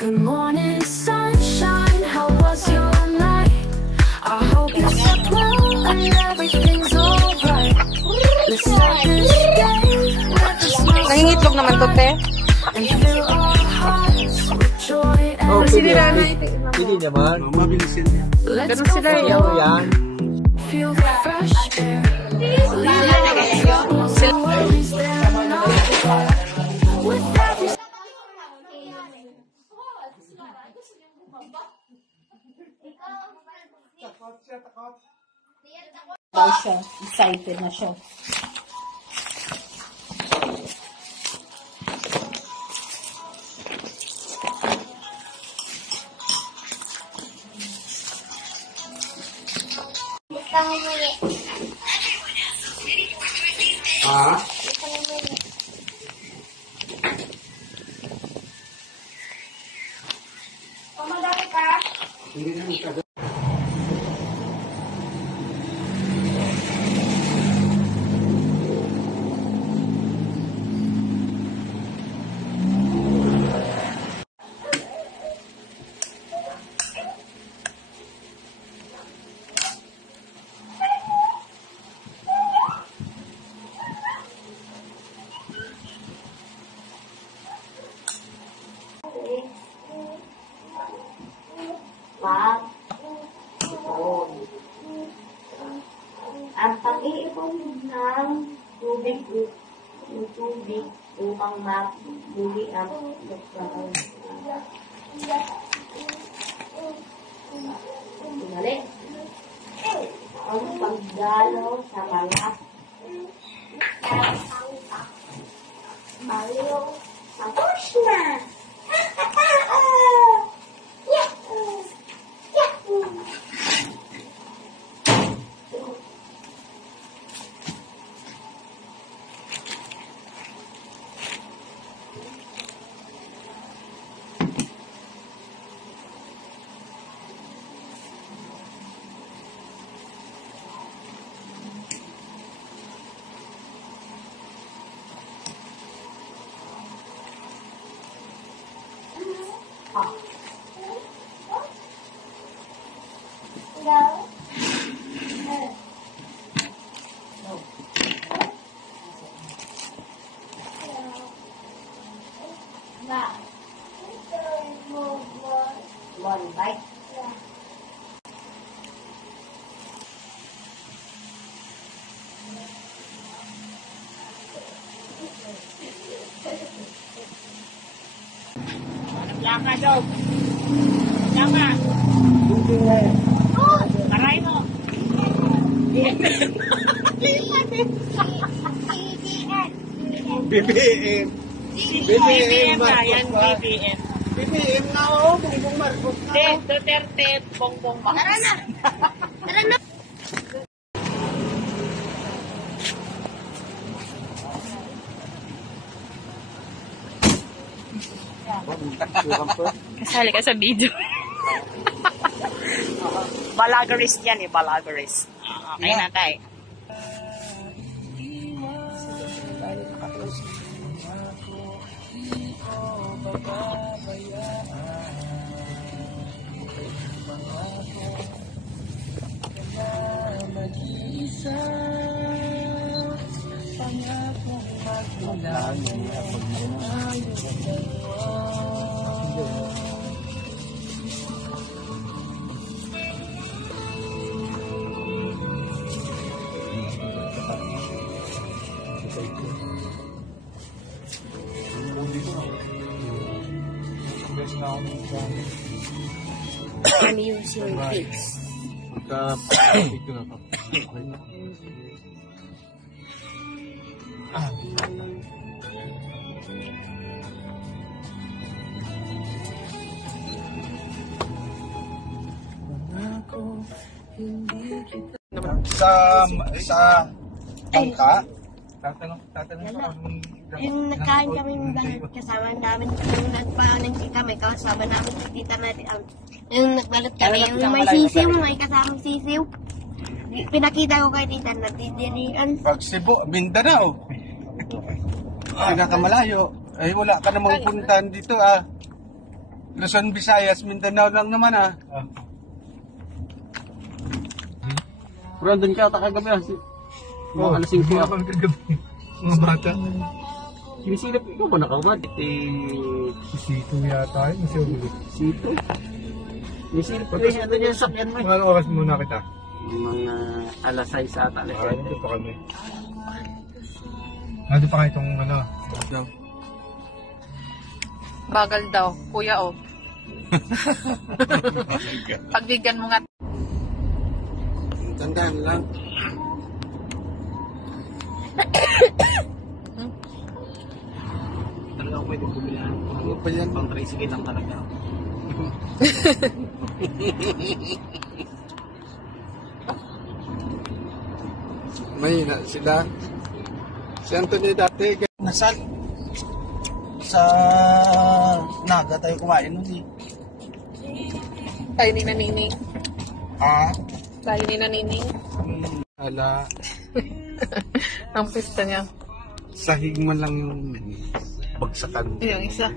Good morning, sunshine. How was your night? I hope you slept well and everything's alright. Let's start this day with a smile. Nangingitlog naman to, te. And fill our hearts with joy and Hindi naman. Mabilisin niya. let's go for Yan. feel the fresh air. Worries they're not with every Daw siya. Excited na siya. Ah? Hindi naman ka. Ang pag-iipon ng tubig upang mabuli ang magbabaw. Balik. Ang pagdalo sa mga baliw. Tapos na! One bite. Lama daw. Lama. Aray mo. BBM. BBM na yan, BBM. BBM na o, Bongbong Marcos na. Duterte, Bongbong Marcos. Tara na! Tara na! Kasali ka sa video. Balagaris yan eh, balagaris. Okay na tayo. I'm using fix. Pagka-pito na pa. Okay na. Sa bangka, tatanong Yung nagkain kami ng balot kasama namin, yung nagpaanan kami, kasama namin si tita natin. Yung nagbalot kami, yung may sisiw, may kasamang sisiw. Pinakita ko kay tita na didirian. pag Cebu, Mindanao. Pinakamalayo. Ay wala ka namang puntahan dito ah. Luzon, Visayas, Mindanao lang naman ah. Bro, doon ka kagabi ah. Mga alas 5 ah. Mga bata. Sinisilip, ikaw ba nakawad? Sito yata yun. Sito? Sinisilip ko rin doon yung sakyan mo. Mga oras muna kita. Mga alas 6 ata. Nandito pa kami. Nandito pa kayo itong ano. Bagal daw, kuya oh. Pagbigyan mo nga. Tandaan lang. Talaga ako pwede bumili. Ano pa yan? Pang tricycle lang talaga. May na sila. Si Anthony dati. Nasaan? Sa Naga tayo kumain nun eh. Tayo ni Nanining. Ah? Tayo ni Nanining. Ala. Ang pista niya. Sahig man lang yung bagsakan. Yung isa.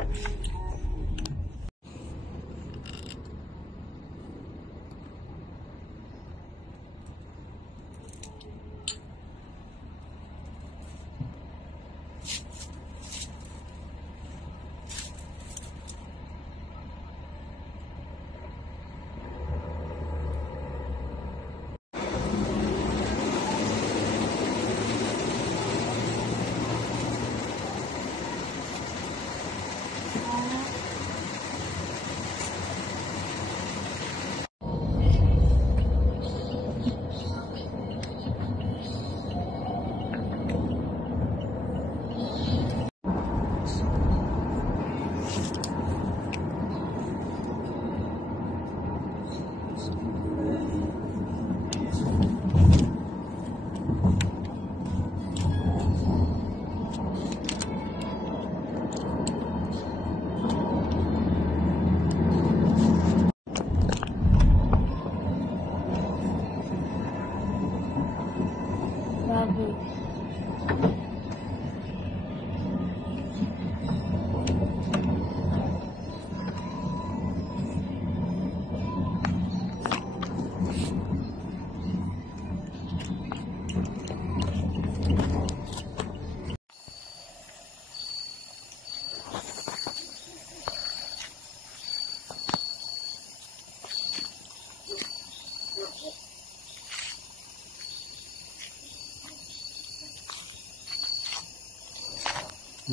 Baboy.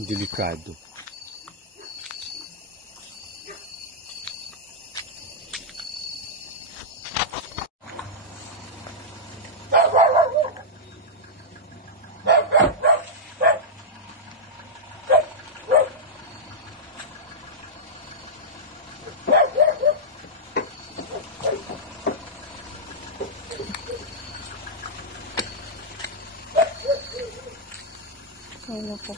Delikado. Ano po?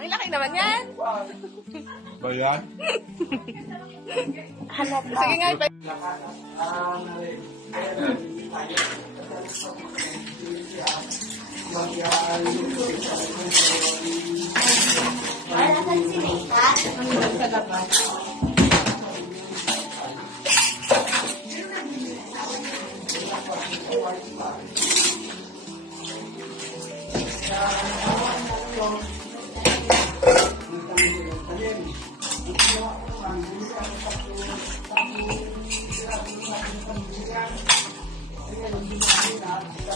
Ang laki naman yan. Ba yan? Sige nga,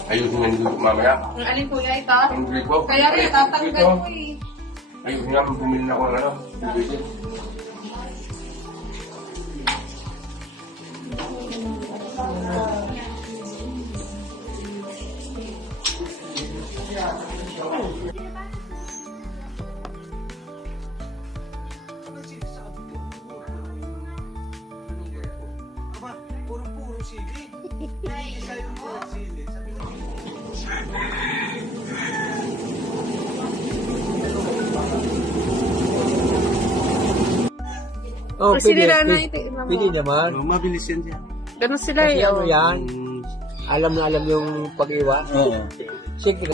Ayusin nga nito mamaya. ang alin kuya ito? Ang gripo. Kaya rin, tatanggal ko eh. Ayusin nga, bumili na ako ng ano. Bibigyan. Oh, Kasi pwede. nila na Pwede, ito. pwede naman. Mabilis yan siya. Ganun sila Kasi eh. ano Oh. yan, alam na alam yung pag-iwa. Oo. Sige.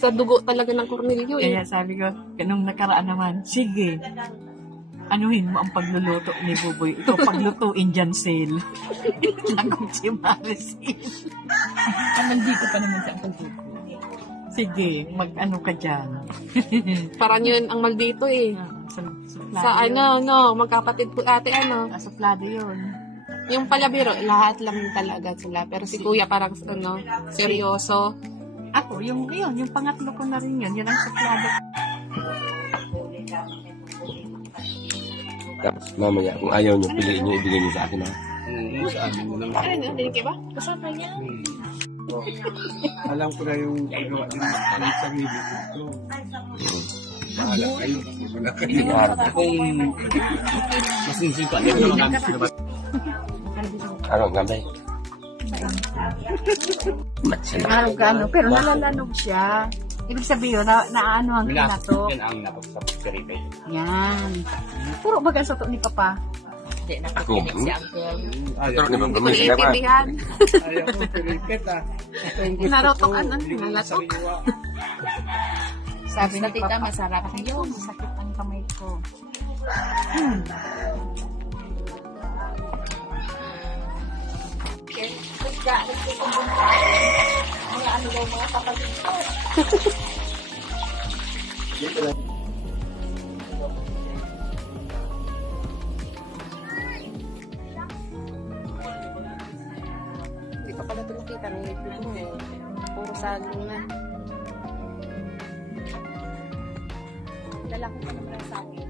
Sa dugo talaga ng Cornelio eh. Kaya sabi ko, nung nakaraan naman, sige, anuhin mo ang pagluluto ni Buboy. Ito, paglutuin dyan, Sel. Lagot si Maricel. Nandito pa naman sa pagluto. Sige, mag-ano ka dyan. Parang yun ang maldito eh. Sa ano, no, magkapatid po ate ano. Suplado yun. Yung palabiro, lahat lang talaga sila. Pero si kuya parang ano, seryoso. Ako, yung pangatlo ko na rin yun. Yun ang suplado. Tapos mamaya, kung ayaw nyo, piliin nyo, ibigay nyo sa akin ha. Sa amin mo naman. Ano, dinig ba? Kasama niya. Alam ko na yung gagawa ng sarili ko. Bahala kayo. Wala kayo. Kung masinsin pa, hindi naman kami sila. Ano, gambay? Araw ka ano, pero nalalanog siya. Ibig sabihin, naanohan ko na to. Yan ang napagsabi sa ribay. Yan. Puro baga sa to ni Papa. Ako. Pero naman Hindi ko kami sila ba? naiintindihan. Ayaw ko piripit ah. Narotokan ang nalatok. Sabi ni Tita, masarap yun. Masakit ang kamay ko. Hindi pa pala ito nakita ng liquid mo eh. Puro saging na. Dala ko pa naman sa akin.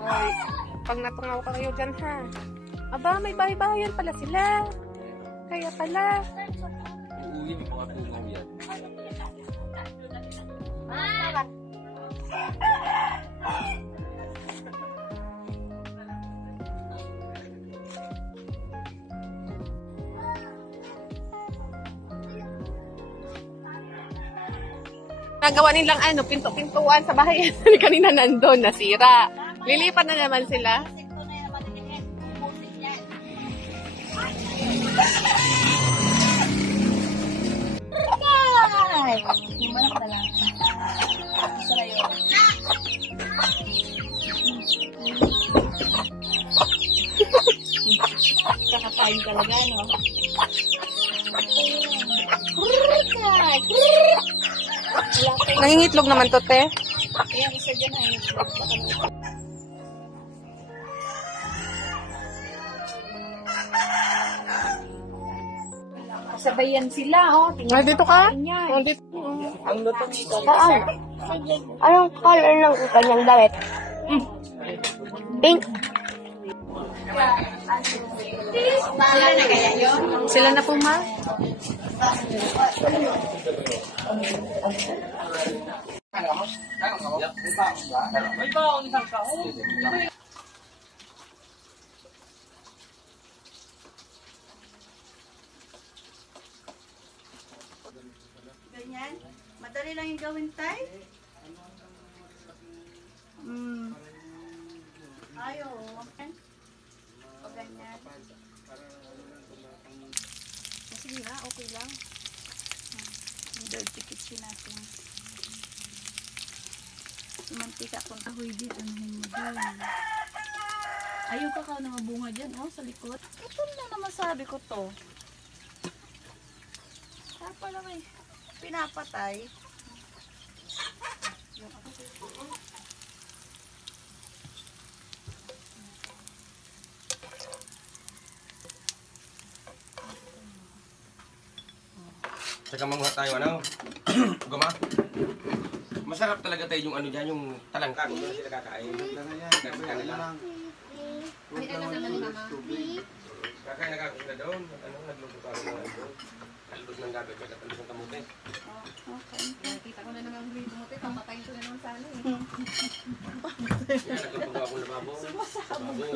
Hoy, pag natungaw ka kayo dyan ha. Aba, may bahay-bahayan pala sila. Kaya pala. Nagawa nilang ano, pinto-pintuan sa bahay. Kanina nandun, nasira. Lilipat na naman sila. Kakakain talaga, no? Nangingitlog naman to, te. Ayan, isa dyan na. Sabayan sila, oh. Ah, dito ka? Tingnan. Oh, dito. Ang luto dito. Saan? Anong color ng kanyang damit? Pink. Sila na po, ma? Ganyan. Madali lang yung gawin, tay. Ayaw. O ganyan. Sige ha, okay lang. Dirty kitchen natin. Mantika kung ahoy din, anuhin mo din. Ayaw ka ka na bunga dyan, oh, sa likod. Ito na naman sabi ko to. Kaya pala may pinapatay. Tsaka manguha tayo, ano? Guma? Masarap talaga tayo yung ano dyan, yung talangka. Kung doon sila kakain. Kakain nila. Kakain na kako sila doon. Ano, nagluto pa rin mga doon. Kalbos ng gabi, pwede kalbos ng kamote. Nakita ko na naman ang grito mo, papatayin ko na naman sana eh. Kaya nagluto ako ng baboy. Sa baboy.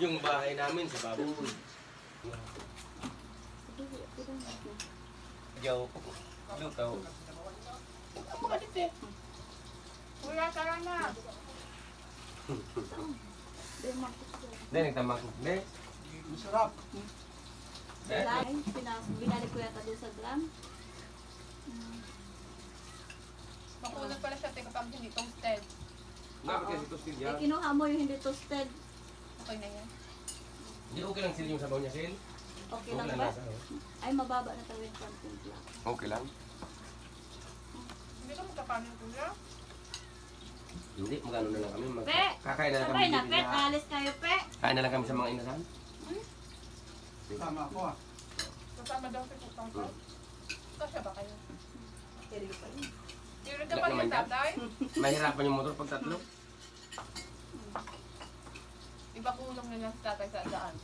Yung bahay namin sa baboy. Jow, luto. Kuya, tara na. Hindi, nagtamak. Hindi. Masarap. Binalik ko yata doon sa drum. Makulog pala siya, teka pag hindi toasted. Bakit kasi toasted Eh, yan? kinuha mo yung hindi toasted. Okay na yan. Hindi okay lang sila yung sabaw niya, Sil? Okay lang ba? lasa, oh. Ay, mababa na talaga yung pagtimpla. Okay lang. Hindi ka magkakanin kuya. Hindi, magano na lang kami. Pe! Kakain na lang kami. Sabay na, dito Pe. sa- Alis kayo, Pe. Kain na lang kami sa mga inasan. Tama ako ah. Kasama daw si Pupang ko. Kasya ba kayo? Seryo pa yun. Yun ka pa naman yung yan. tatay. Mahirapan yung motor pag tatlo. Iba kulong na lang si tatay sa daan.